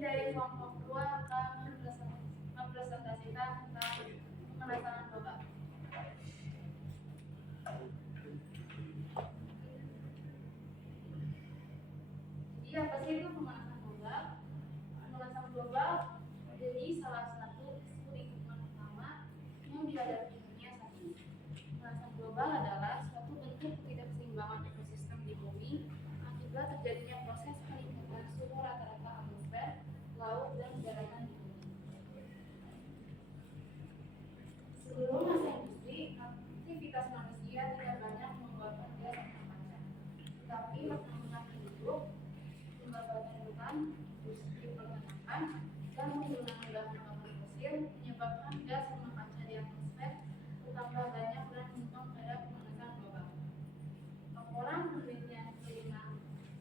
dari kelompok 2 akan mempresentasikan tentang pemanasan global. Jadi apa sih itu pemanasan global? Pemanasan global menjadi salah satu isu lingkungan utama yang dihadapi dunia saat ini. Pemanasan global adalah suatu bentuk ketidakseimbangan ekosistem di bumi akibat terjadinya proses peningkatan suhu rata-rata atmosfer, laut, dan daratan di bumi. Sebelum masa industri, aktivitas manusia tidak banyak mengeluarkan gas rumah kaca. Tetapi perkembangan penduduk, pembakaran hutan, industri peternakan, dan penggunaan bahan bakar fosil menyebabkan gas rumah kaca di atmosfer bertambah banyak dan menyumbang pada pemanasan global. Laporan penelitian kelima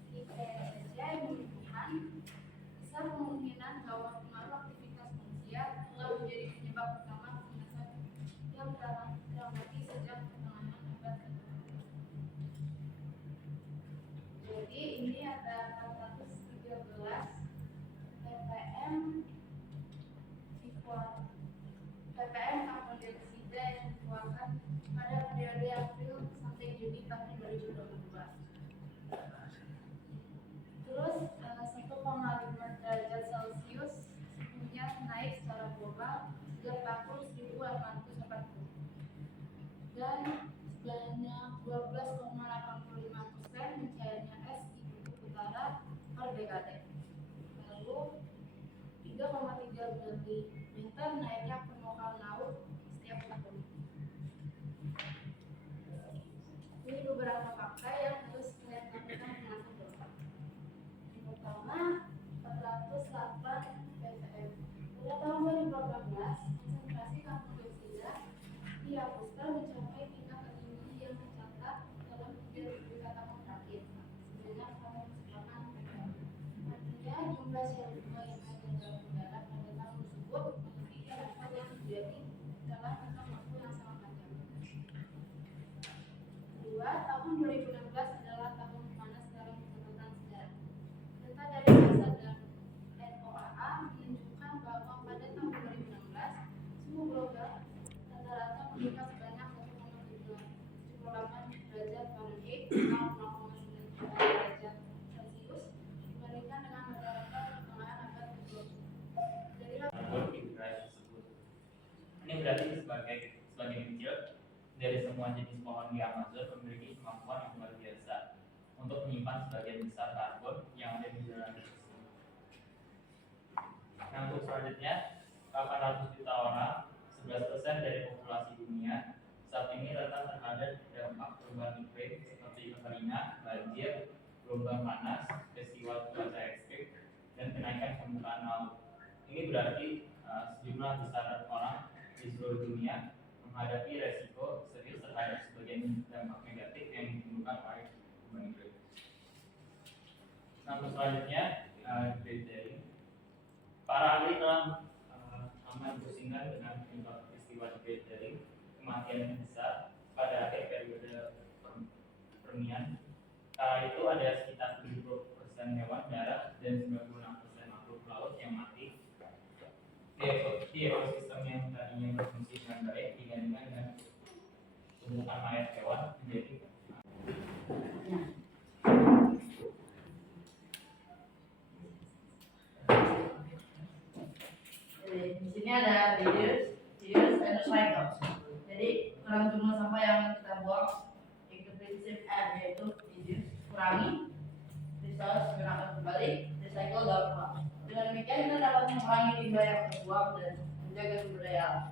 IPCC menunjukkan besar kemungkinan bahwa pengaruh aktivitas manusia telah menjadi penyebab utama pemanasan yang dramatis sejak pertengahan abad ke-20. Jadi ini ada 413 ppm karbon dioksida yang dikeluarkan pada periode April sampai Juni tahun 2022. Terus 1,5 derajat Celcius suhunya naik secara global sejak tahun 1840 dan sebanyak 12,85% mencairnya es di kutub utara per dekade. Lalu 3,3 mm naiknya permukaan laut setiap tahun. Ini beberapa fakta yang harus kalian lakukan dengan global. Yang pertama, 408 ppm. Pada tahun 2018, konsentrasi karbon dioksida di atmosfer mencapai tingkat tertinggi yang tercatat dalam 3 tahun terakhir, sebanyak 108 ppm. Artinya jumlah CO2 yang ada dalam udara pada tahun tersebut melebihi level yang terjadi dalam rentang waktu yang sangat panjang. Kedua, tahun 2016 adalah tahun panas dalam catatan sejarah. Data dari NASA dan NOAA menunjukkan bahwa pada tahun 2016 suhu global rata-rata meningkat sebanyak 1,78 derajat Fahrenheit atau 0,9 derajat Celcius dibandingkan dengan rata-rata pertengahan abad ke-20. Ini berarti sebagai kecil dari semua jenis pohon di Amazon memiliki kemampuan yang luar biasa untuk menyimpan sebagian besar karbon yang ada di dalam ekosistem. Nah, untuk selanjutnya, 800 juta orang, 11% dari populasi dunia, saat ini rentan terhadap dampak perubahan iklim seperti kekeringan, banjir, gelombang panas, peristiwa cuaca ekstrim, dan kenaikan permukaan laut. Ini berarti sejumlah besar orang di seluruh dunia menghadapi resiko serius terhadap sebagian dampak negatif yang ditimbulkan oleh perubahan iklim. Nah, untuk selanjutnya, dari para ahli telah amat bersinggah dengan penyebab peristiwa Great Daring, kematian yang besar pada akhir periode Permian. Kala itu ada sekitar 70% hewan darat dan 96% makhluk laut yang mati di ekosistem yang tadinya berfungsi dengan baik dibandingkan dengan tumbuhan mayat hewan menjadi di sini ada reduce and recycle. Jadi kurang jumlah sampah yang kita buang, itu prinsip R, yaitu reduce, kurangi, resource, gunakan kembali, recycle, daur ulang. Dengan demikian kita dapat mengurangi limbah yang terbuang dan menjaga sumber daya alam.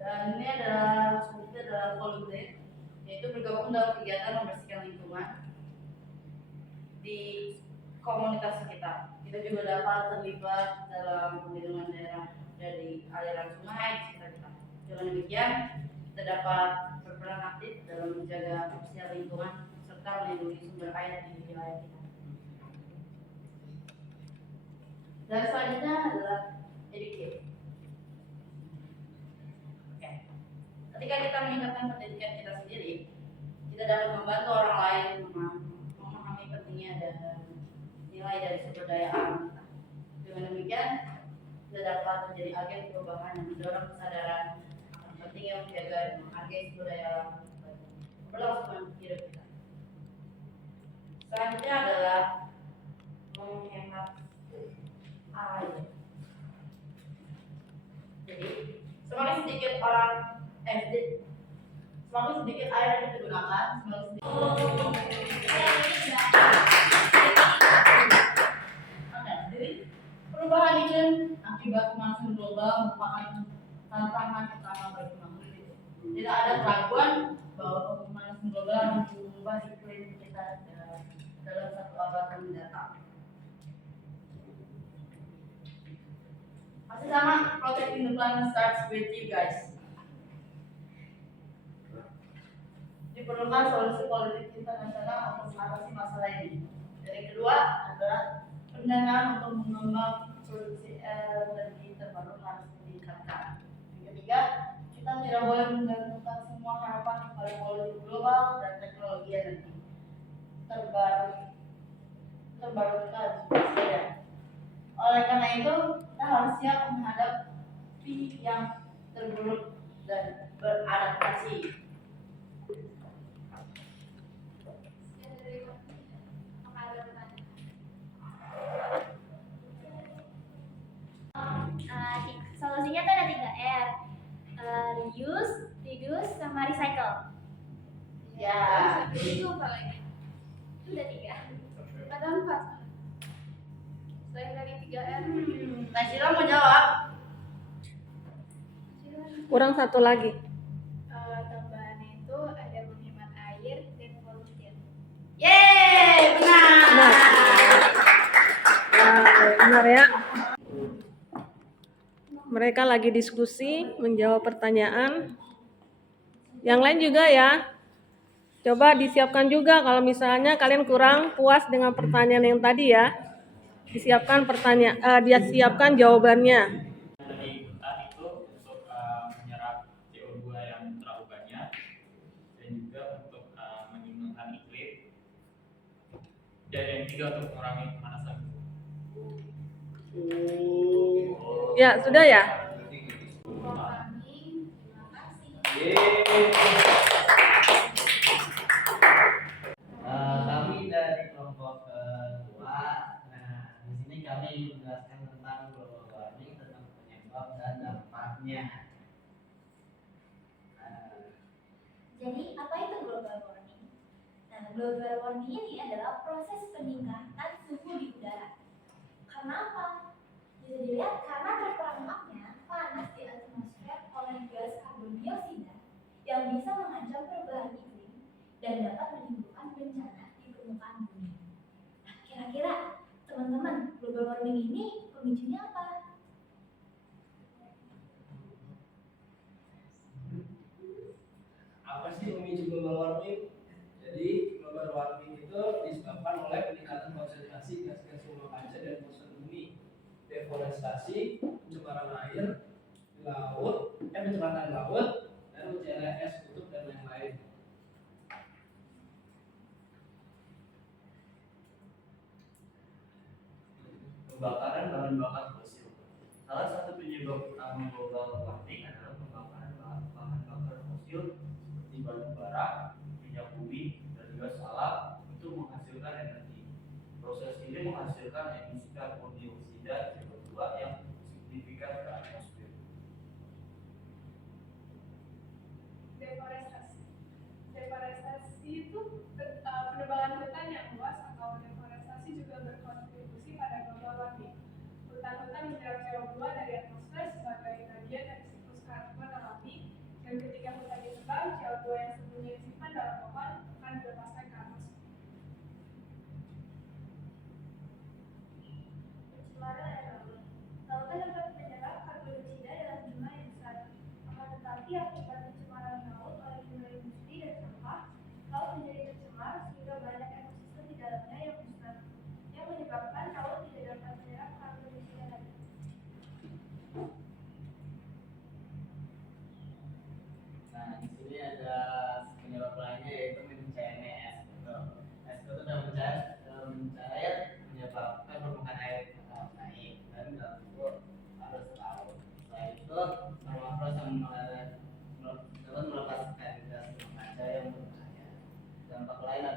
Dan ini adalah volunteer, yaitu bergabung dalam kegiatan membersihkan lingkungan di komunitas kita. Kita juga dapat terlibat dalam perlindungan daerah dari aliran sungai di sekitar kita. Dengan demikian, kita dapat berperan aktif dalam menjaga kebersihan lingkungan serta melindungi sumber air di wilayah kita. Dan selanjutnya adalah educate. Ketika kita meningkatkan pendidikan kita sendiri, kita dapat membantu orang lain nilai dari sumber daya alam kita. Dengan demikian, kita dapat menjadi agen perubahan yang mendorong kesadaran akan pentingnya menjaga dan menghargai sumber daya alam keberlangsungan hidup kita. Selanjutnya adalah menghemat air. Jadi, semakin sedikit air yang digunakan, semakin sedikit. Jadi, perubahan iklim akibat pemanasan global merupakan tantangan utama bagi manusia. Tidak ada keraguan bahwa pemanasan global mengubah iklim kita dalam satu abad yang mendatang. Masih sama, protecting the planet starts with you guys. Diperlukan solusi politik internasional untuk mengatasi masalah ini. Dan yang kedua adalah pendanaan untuk mengembang produksi energi terbarukan harus ditingkatkan. Yang ketiga, kita tidak boleh menggantungkan semua harapan pada politik global dan teknologi energi terbarukan saja. Oleh karena itu, kita harus siap menghadapi yang terburuk dan beradaptasi. Solusinya tuh ada 3R, reuse, reduce, sama recycle. Ya. Itu apa lagi? Itu udah 3. Ada 4. Selain dari 3R, Najila mau jawab? Kurang satu lagi. tambahannya itu ada menghemat air dan volunteer. Yeay, benar. Benar ya. Mereka lagi diskusi, menjawab pertanyaan. Yang lain juga ya. Coba disiapkan juga kalau misalnya kalian kurang puas dengan pertanyaan yang tadi ya. Disiapkan disiapkan jawabannya. Dari hutan itu untuk menyerap CO2 yang terlalu banyak dan juga untuk menyeimbangkan iklim, dan yang ketiga untuk mengurangi pemanasan bumi. Ya, sudah ya? Kami, terima kasih. Kami dari kelompok kedua. Nah, di sini kami menjelaskan tentang global warming, tentang penyebab dan dampaknya. Jadi, apa itu global warming? Nah, global warming ini adalah proses peningkatan suhu di udara. Karena apa? Bisa dilihat karena terperangkapnya panas di atmosfer oleh gas karbon dioksida yang bisa mengancam perubahan iklim dan dapat menimbulkan bencana di permukaan bumi. Nah, kira-kira teman-teman, global warming ini pemicunya apa? Apa sih memicu global warming? Jadi global warming itu disebabkan oleh peningkatan konsentrasi gas-gas rumah kaca dan ozon bumi, deforestasi, pencemaran air di laut, pencemaran laut, dan mencari es kutub dan lain-lain. Pembakaran bahan bakar fosil. Salah satu penyebab utama global warming adalah pembakaran bahan bakar fosil seperti batu bara, minyak bumi, dan gas alam untuk menghasilkan energi. Proses ini menghasilkan emisi karbon dioksida CO2 yang signifikan ke atmosfer. Deforestasi itu penebangan hutan yang luas atau deforestasi juga berkontribusi pada global warming. Hutan-hutan menyerap CO2 dari atmosfer sebagai bagian dari siklus karbon alami, dan ketika hutan ditebang, CO2 yang sebelumnya disimpan dalam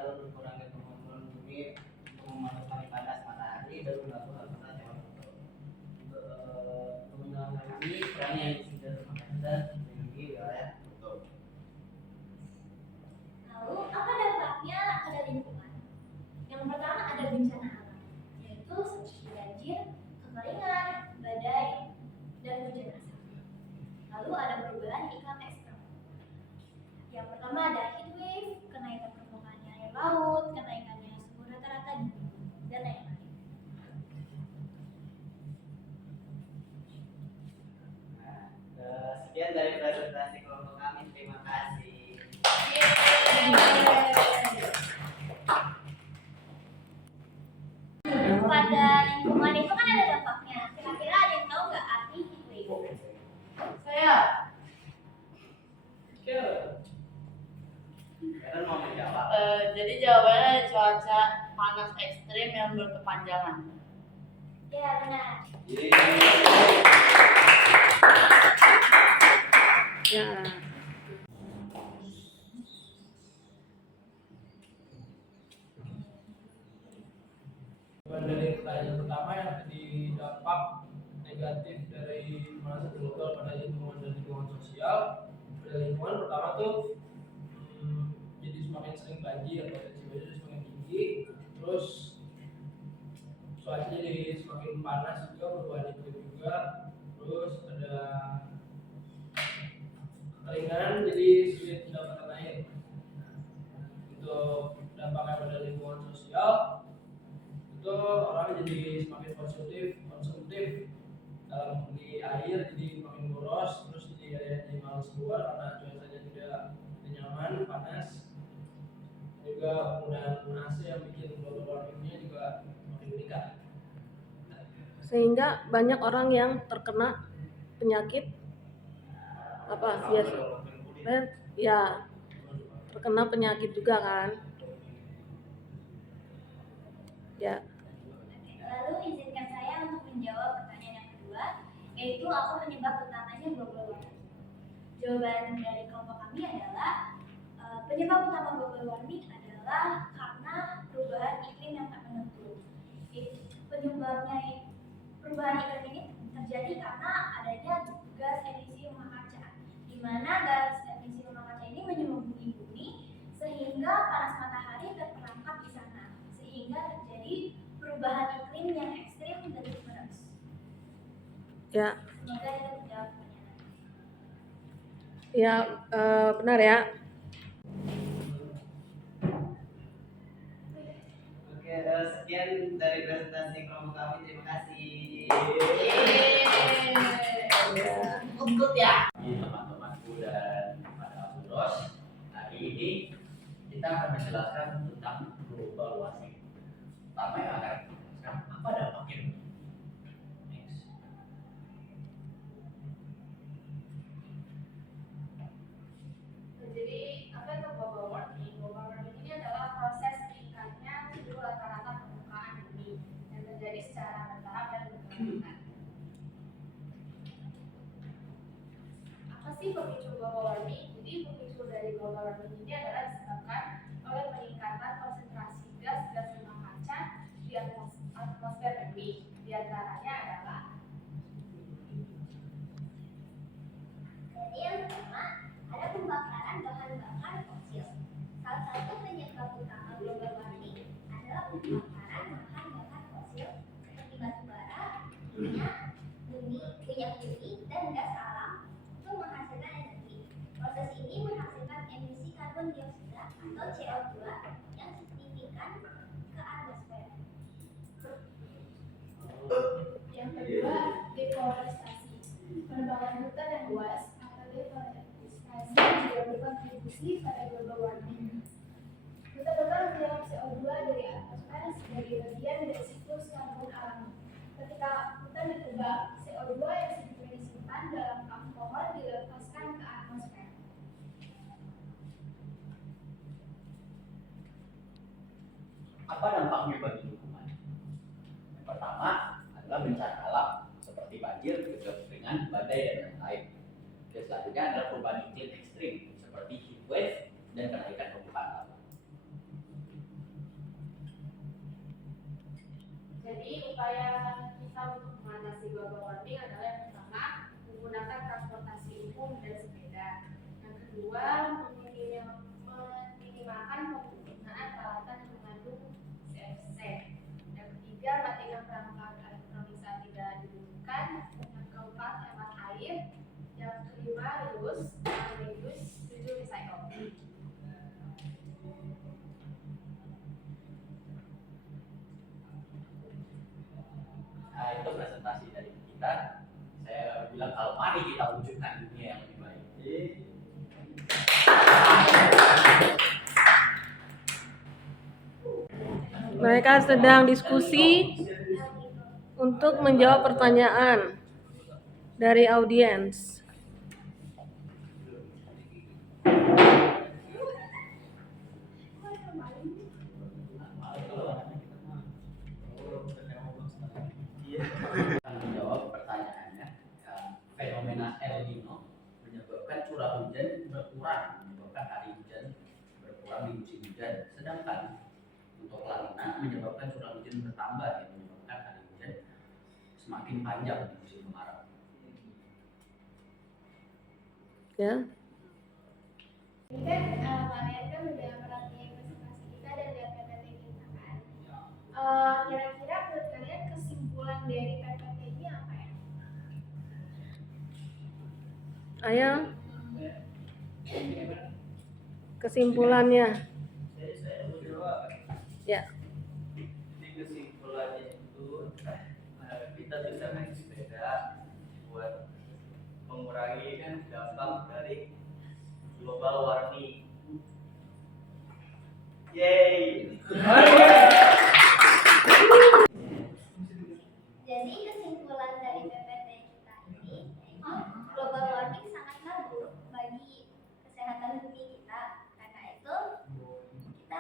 indikator berkurangnya kemampuan bumi untuk memanfaatkan panas matahari dan mengganggu habitat hewan untuk menyelamatkan bumi, peran yang sudah termakan melindungi wilayah untuk. Lalu apa dampaknya pada lingkungan? Yang pertama ada bencana alam, yaitu seperti banjir, kekeringan, badai, dan hujan asam. Lalu ada perubahan iklim ekstrem. Yang pertama ada heat wave, kenaikan permukaan air laut, kenaikannya suhu rata-rata di bumi, dan lain-lain. Sekian dari presentasi kelompok kami. Terima kasih. Pada lingkungan itu kan ada dampaknya. Kira-kira ada yang tahu nggak arti heat wave? Saya. Kalian mau menjawab? Jadi jawabannya cuaca panas ekstrim yang berkepanjangan. Ya benar. Ya. Dari pertanyaan pertama yang tadi dampak negatif dari pemanasan global pada lingkungan dan lingkungan sosial. Pada lingkungan pertama tuh jadi semakin sering banjir, potensi banjir semakin tinggi, terus cuaca jadi semakin panas juga, perubahan iklim juga, terus ada kekeringan jadi sulit mendapatkan air. Untuk dampaknya pada lingkungan sosial itu orang jadi semakin konsumtif dalam beli air, jadi makin boros, terus jadi malas keluar karena cuacanya tidak nyaman, panas. Juga penggunaan AC yang bikin global warmingnya juga makin meningkat. Sehingga banyak orang yang terkena penyakit apa biasa ya, terkena penyakit juga kan ya. Lalu izinkan saya untuk menjawab pertanyaan yang kedua, yaitu apa penyebab utamanya global warming. Jawaban dari kelompok kami adalah penyebab utama global warming adalah karena perubahan iklim yang tak menentu. Penyebabnya perubahan iklim ini terjadi karena adanya gas emisi rumah kaca, di mana gas emisi rumah kaca ini menyelimuti bumi sehingga panas matahari terperangkap di sana, sehingga terjadi perubahan iklim yang ekstrim dan terus. Ya. Semoga itu menjawab pertanyaan. Ya, benar ya. Oke, sekian dari presentasi kelompok kami. Terima kasih. Untuk ya. Teman-temanku dan para Buros, hari ini kita akan menjelaskan tentang global warming. Pertama yang akan kita jelaskan apa dampaknya. Next. Jadi apa itu global warming? Global warming ini adalah proses meningkatnya suhu rata-rata permukaan bumi yang terjadi secara bertahap dan berkelanjutan. Apa sih pemicu global warming? Jadi pemicu dari global warming ini adalah disebabkan oleh peningkatan konsentrasi gas rumah kaca di atmosfer bumi. Di antaranya adalah Jadi yang pertama ada pembakaran bahan bakar fosil. Salah satu penyebab utama global warming adalah pembakaran bahan bakar fosil seperti batu bara, minyak bumi, dan gas alam untuk menghasilkan energi. Proses ini menghasilkan emisi karbon dioksida atau CO2 yang signifikan ke atmosfer. yang kedua deforestasi. Penebangan hutan yang luas atau deforestasi juga berkontribusi pada global warming. Hutan-hutan menyerap CO2 dari atmosfer sebagai bagian dari siklus karbon alami. Ketika hutan ditebang, CO2 yang sebelumnya disimpan dalam kap pohon dilepaskan ke atmosfer. Apa dampaknya bagi lingkungan? Yang pertama adalah bencana alam seperti banjir, kekeringan, badai, dan lain-lain. Dan selanjutnya adalah perubahan iklim ekstrim seperti heat wave dan kenaikan permukaan laut. upaya kita untuk mengatasi global warming adalah yang pertama, menggunakan transportasi umum dan sepeda. Yang kedua, meminimalkan penggunaan peralatan yang mengandung CFC. Yang ketiga, matikan perangkat elektronik saat tidak dibutuhkan. Yang keempat, hemat air. Yang kelima, reuse. Yang tujuh, recycle. Nah, itu presentasi dari kita. Saya bilang kalau mari kita wujudkan dunia yang lebih baik. Mereka sedang diskusi untuk menjawab pertanyaan dari audiens. Menjawab pertanyaannya, fenomena El Nino menyebabkan curah hujan berkurang, menyebabkan hari hujan berkurang di musim hujan. Sedangkan untuk La Nina menyebabkan curah hujan bertambah, yang menyebabkan hari hujan semakin panjang di musim kemarau. Ya. Ini kan kalian kan udah merhatiin presentasi kita dan lihat PPT kita kan. Kira-kira menurut kalian kesimpulan dari PPT ini apa ya? Ayo. Kesimpulannya. Saya mau jawab. Ya. Jadi kesimpulannya itu kita bisa naik sepeda buat mengurangi dampak dari global warming. Yeay. Jadi kesimpulan dari PPT kita ini yaitu global warming sangat buruk bagi kesehatan bumi kita. Karena itu kita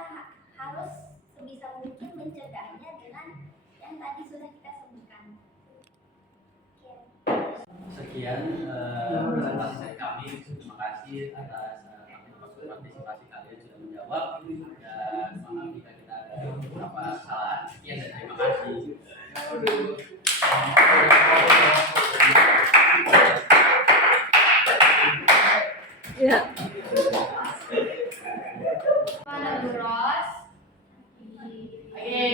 harus sebisa mungkin mencegahnya dengan yang tadi sudah kita sebutkan. Sekian presentasi dari kami. Terima kasih atas partisipasi kalian sudah menjawab, dan maaf jika kita ada beberapa kesalahan. Sekian dan terima kasih. Ya. Mana Duros? Oke.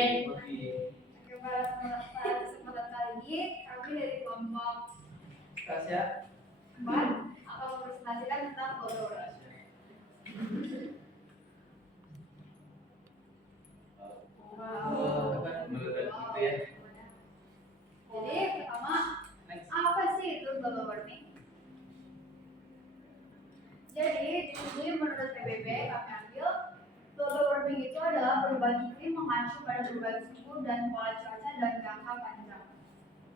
Pada kesempatan kali ini, kami dari kelompok Tasya. 4 akan mempresentasikan tentang global warming. Gitu ya. Jadi pertama, apa sih itu global warming? Jadi di sini menurut PBB kami ambil global warming itu adalah perubahan iklim mengacu pada perubahan suhu dan pola cuaca dalam jangka panjang.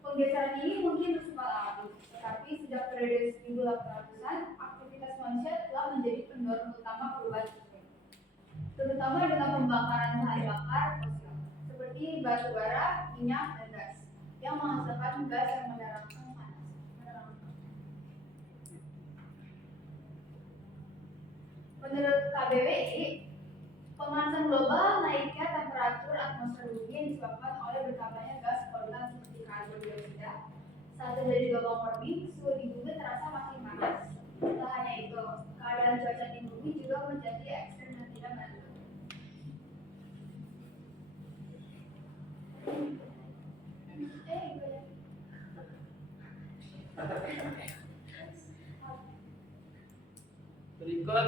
Penggeseran ini mungkin bersifat alami, tetapi sejak periode 1800-an, aktivitas manusia telah menjadi pendorong utama perubahan iklim, terutama dengan pembakaran bahan bakar fosil seperti batu bara, minyak, dan gas yang menghasilkan gas yang mendaratkan panas. Menurut KBBI, pemanasan global naiknya temperatur atmosfer bumi yang disebabkan oleh bertambahnya gas polutan seperti karbon dioksida. Saat terjadi global warming, suhu di bumi terasa makin panas. Tak hanya itu, keadaan cuaca di bumi juga menjadi ekstrem dan tidak menentu. Berikut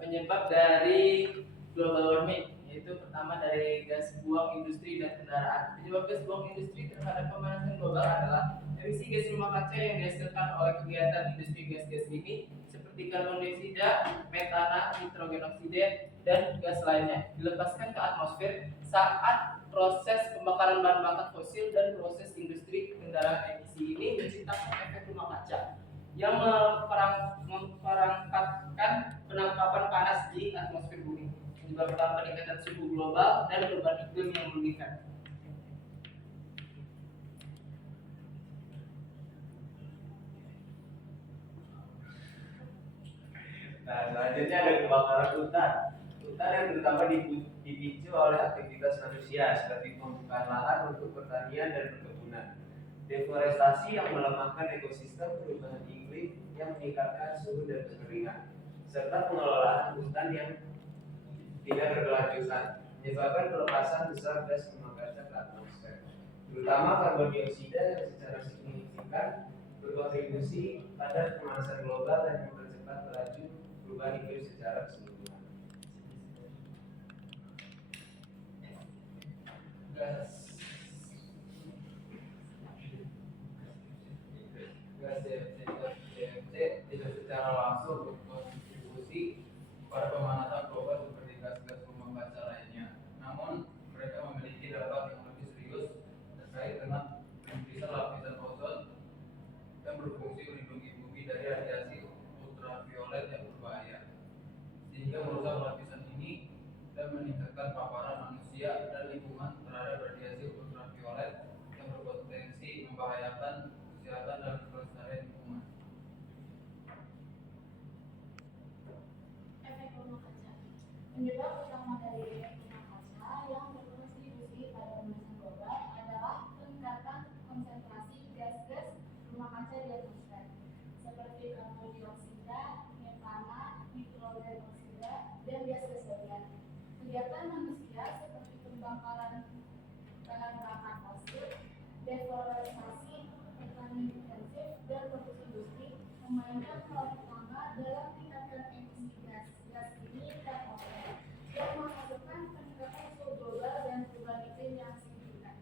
penyebab dari global warming, yaitu pertama dari gas buang industri dan kendaraan. Penyebab gas buang industri terhadap pemanasan global adalah emisi gas rumah kaca yang dihasilkan oleh kegiatan industri gas-gas ini seperti karbon dioksida, metana, nitrogen oksida, dan gas lainnya dilepaskan ke atmosfer saat proses pembakaran bahan bakar fosil dan proses industri kendaraan. Emisi ini menciptakan efek rumah kaca yang memperangkatkan penangkapan panas di atmosfer bumi, menyebabkan peningkatan suhu global dan perubahan iklim yang merugikan. Nah, selanjutnya ada kebakaran hutan. Hutan yang terutama dipicu oleh aktivitas manusia seperti pembukaan lahan untuk pertanian dan perkebunan. Deforestasi yang melemahkan ekosistem, perubahan iklim yang meningkatkan suhu dan kekeringan, serta pengelolaan hutan yang tidak berkelanjutan menyebabkan pelepasan besar gas rumah kaca ke atmosfer, terutama karbon dioksida yang secara signifikan berkontribusi pada pemanasan global dan mempercepat laju perubahan iklim secara keseluruhan. Gas CFC tidak secara langsung berkontribusi pada pemanasan global seperti gas-gas rumah kaca lainnya. Namun, mereka memiliki dampak yang lebih serius terkait dengan lapisan ozon yang berfungsi melindungi bumi dari radiasi ultraviolet yang berbahaya, sehingga merusak lapisan ini dan meningkatkan paparan manusia dan lingkungan terhadap radiasi ultraviolet yang berpotensi membahayakan kesehatan dan kelestarian lingkungan. Efek rumah kaca. Penyebab utama dari efek rumah kaca yang berkontribusi pada pemanasan global adalah peningkatan konsentrasi gas-gas rumah kaca di atmosfer, seperti karbon dioksida, metana, nitrogen oksida, dan gas-gas lainnya. Kegiatan manusia seperti pembakaran bahan bakar fosil, deforestasi, pertanian intensif, dan produksi industri memainkan peran utama dalam meningkatkan emisi gas ini ke atmosfer dan menghasilkan peningkatan suhu global dan perubahan iklim yang signifikan.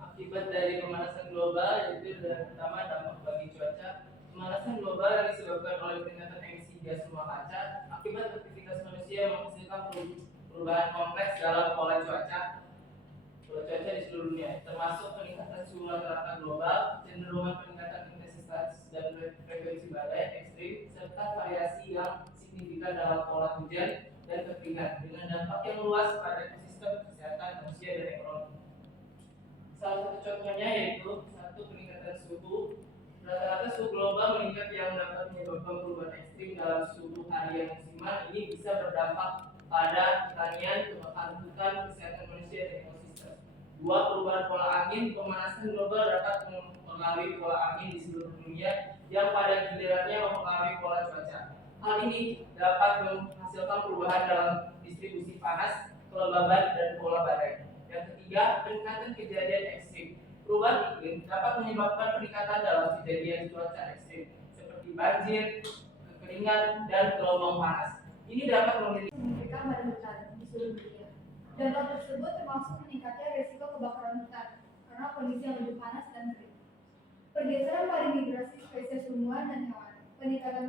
Akibat dari pemanasan global yaitu yang pertama dampak bagi cuaca. Pemanasan global yang disebabkan oleh peningkatan emisi gas rumah kaca akibat aktivitas manusia menghasilkan perubahan kompleks dalam pola cuaca di seluruh dunia, termasuk peningkatan suhu rata-rata global, cenderungan peningkatan intensitas dan frekuensi badai ekstrim, serta variasi yang signifikan dalam pola hujan dan kekeringan dengan dampak yang luas pada ekosistem, kesehatan manusia dan ekonomi. Salah satu contohnya yaitu satu peningkatan suhu. Rata-rata suhu global meningkat yang dapat menyebabkan perubahan ekstrim dalam suhu harian musiman ini bisa berdampak pada pertanian, kebakaran hutan, kesehatan manusia dan ekosistem. Dua, perubahan pola angin. Pemanasan global dapat mempengaruhi pola angin di seluruh dunia yang pada gilirannya mempengaruhi pola cuaca. Hal ini dapat menghasilkan perubahan dalam distribusi panas, kelembaban, dan pola badai. Yang ketiga, peningkatan kejadian ekstrim. Perubahan iklim dapat menyebabkan peningkatan dalam kejadian cuaca ekstrim seperti banjir, kekeringan, dan gelombang panas. Ini dapat memiliki Signifikan pada hutan di seluruh dunia. Dampak tersebut termasuk meningkatnya risiko kebakaran hutan karena kondisi yang lebih panas dan kering. Pergeseran pada migrasi spesies tumbuhan dan hewan, peningkatan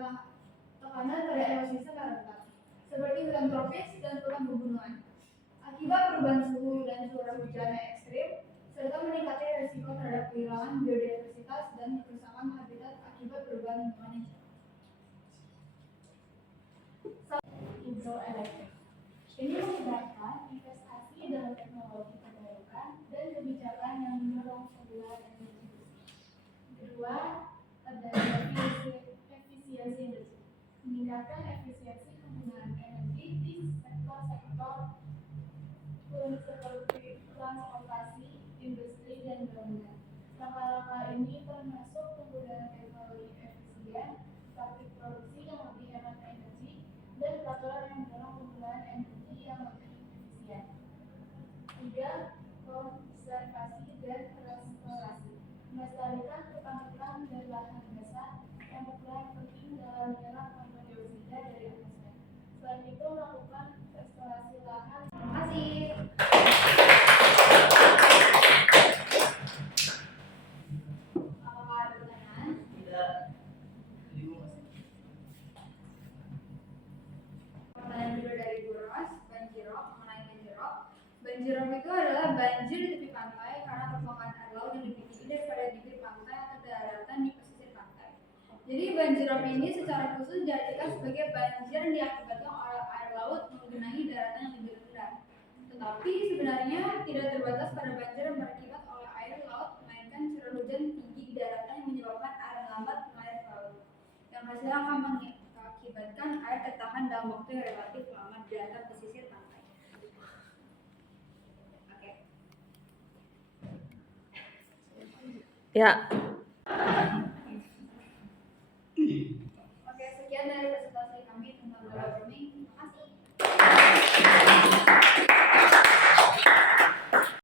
tekanan pada ekosistem yang rentan, seperti hutan tropis dan hutan pegunungan. Akibat perubahan suhu dan curah hujan yang ekstrim, serta meningkatnya risiko terhadap kehilangan biodiversitas dan kerusakan habitat akibat perubahan lingkungan yang cepat. Hidroelektrik. Ini melibatkan investasi dalam teknologi terbarukan dan kebijakan yang mendorong penggunaan energi bersih. Kedua, adalah efisiensi energi. Meningkatkan efisiensi penggunaan energi di sektor-sektor seperti transportasi, industri, dan bangunan. Langkah-langkah ini termasuk penggunaan teknologi efisien, praktik produksi yang lebih hemat energi, dan peraturan yang mendorong penggunaan energi yang lebih efisien. Tiga, konservasi dan restorasi. Melestarikan hutan-hutan dan lahan basah yang berperan penting dalam menyerap karbon dioksida dari atmosfer. Selain itu, melakukan restorasi lahan. Terima kasih. Apakah ada pertanyaan? Tidak. Pertanyaan kedua dari Bu Ros, banjirop, mengenai banjirop. Banjirop itu adalah banjir di tepi pantai karena permukaan air laut yang lebih tinggi daripada bibir pantai atau daratan di pesisir pantai. Jadi banjirop ini secara khusus dijadikan sebagai banjir yang diakibatkan oleh air laut menggenangi daratan yang lebih rendah. Tetapi sebenarnya tidak terbatas pada banjir yang berakibat oleh air laut, melainkan hasilnya akan mengakibatkan air tertahan dalam waktu yang relatif lama di dalam pesisir pantai. Oke. Ya,